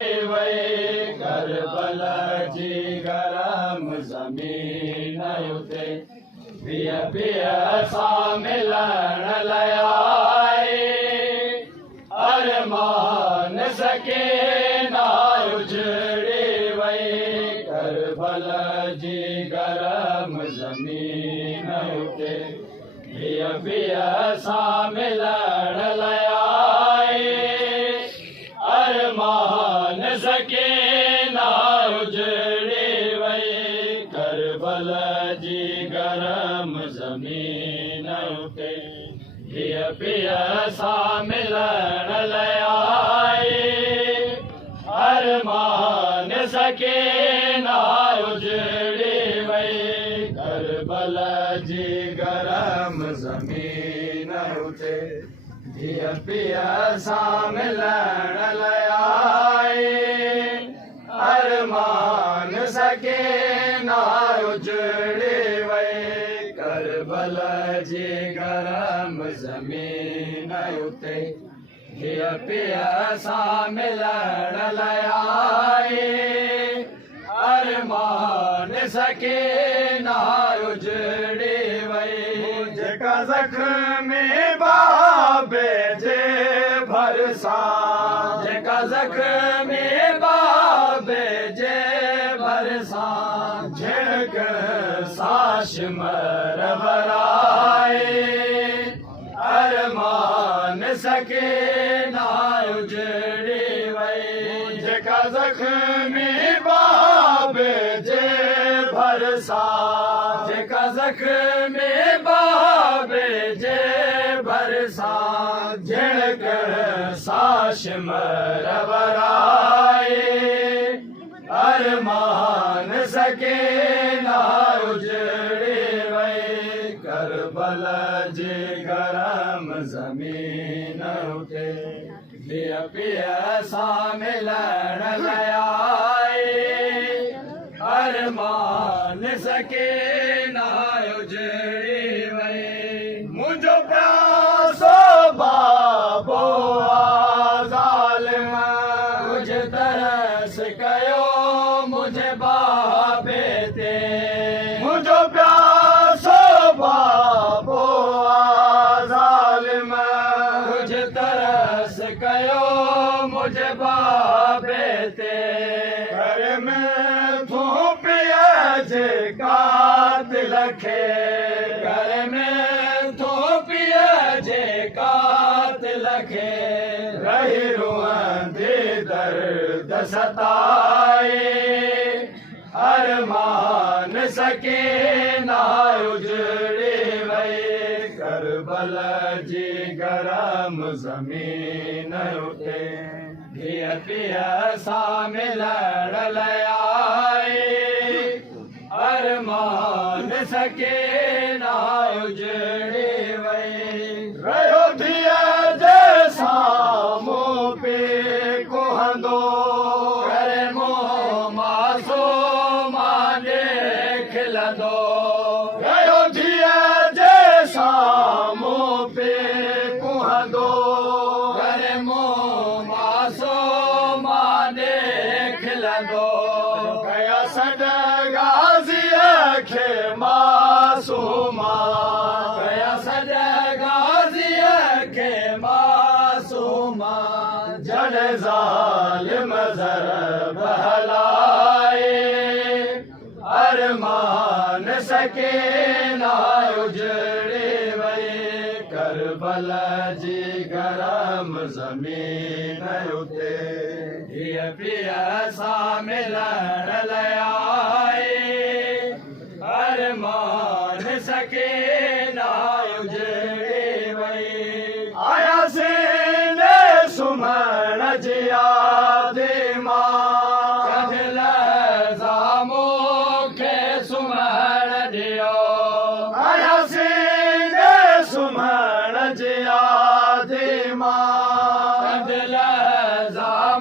वई करबला जी गरम ज़मीन उते पिया पिया सां मिलण लाइ आए अरमान सके ना उजड़ी वई करबला जी गरम ज़मीन उते पिया पिया सां मिलण लाइ आए अरमान सके ना उजड़ी वई करबला जी गरम ज़मीन उते पिया पिया सां मिलण लाइ आए अरमान सके ना उजड़ी वई करबला जी गरम ज़मीन उते पिया पिया सां मिलण लाइ आए अरमान सके ना उजड़ी वई करबला जी गरम ज़मीन उते पिया पिया सां मिलण लाइ आए अरमान सके ना उजड़ी वई जेका ज़ख़्म बाबे जे भरसां जेका ज़ख़्म बाबे जे भरसां झिड़क साश मर बराए अरमान सके ना उजड़ी वई जेका ज़ख़्म बाबे जे भरसां जेका ज़ख़्म बाबे जे भरसां झिड़क साश मर बराए अरमान सके ना उजड़ी वई करबला जी गरम ज़मीन उते पिया पिया सां मिलण लाइ आए अरमान सके ना उजड़ी वई मुंहिंजो प्यासो बाबो ज़ालिम मुझे तरस कयो मुझे बाबे ते मुंहिंजो प्यासो बाबो ज़ालिम मुझे तरस कयो मुझे बाबे ते घर में तूं पिया जे कातिल खे घर में तूं पिया जे कातिल खे रही रुअंदी दर्द सताए अरमान सके ना उजड़ी वई करबला जी गरम ज़मीन उते पिया पिया सां मिलण लाइ आए अरमान सके ना उजड़ी वई रहियो धीअ जे साम्हूं पे कुहंदो करे मोह मासूम ॾे खिलंदो रहियो धीअ जे साम्हूं पे कुहंदो करे मोह मासूम ॾे खिलंदो कया सॾ गाज़ीअ खे मासूमा कया सॾ गाज़ीअ खे मासूमा जॾहिं ज़ालिम ज़रब हलाए अरमान सके ना उजड़ी वई करबला जी गरम ज़मीन उते पिया पिया सां मिलण लाइ आए अरमान सके ना उजड़ी वई आयासीं सुम्हण जी यादि मां कढियल मूंखे सुम्हण ॾियो आयासीं सुम्हण जी यादि मां कढियल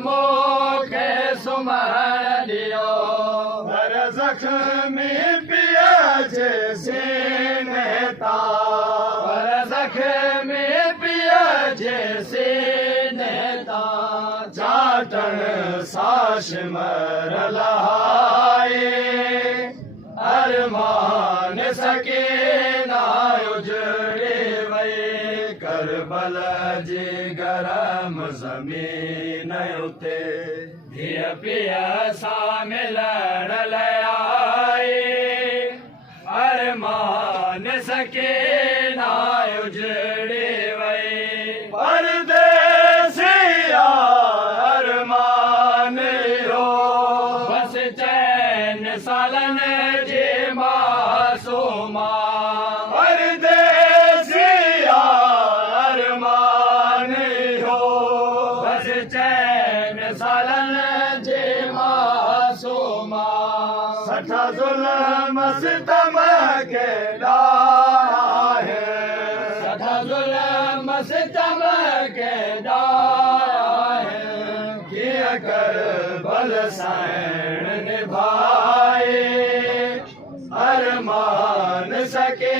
मूंखे सुम्हण ॾियो पर ज़ख़्म पिया जे सीने तां पर ज़ख़्म पिया जे सीने तां चाटण साशिमर लहाए अरमान सके ना उजड़े वई करबल जी गरम ज़मीन उते धीअ पीअ सां मिलण लाइ अरमान सके ना उजड़े वई परदेसिया अरमान हो बस चैन सालन जे मासूमा परदेसिया अरमान हो बस चैन सालन जे मासूमा सठा ज़ुल्म सितम के ॾाया है सठा ज़ुल्म सितम के ॾाया है कीअं करबल साइण निभाए अरमान सके